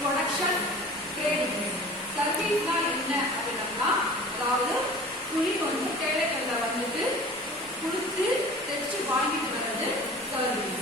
Production trading. சர்வீஸ்னா என்ன அப்படின்னா, அதாவது துணி வந்து டெய்லர்ல வந்துட்டு கொடுத்து தைச்சு வாங்கிட்டு வர்றது சர்வீஸ்.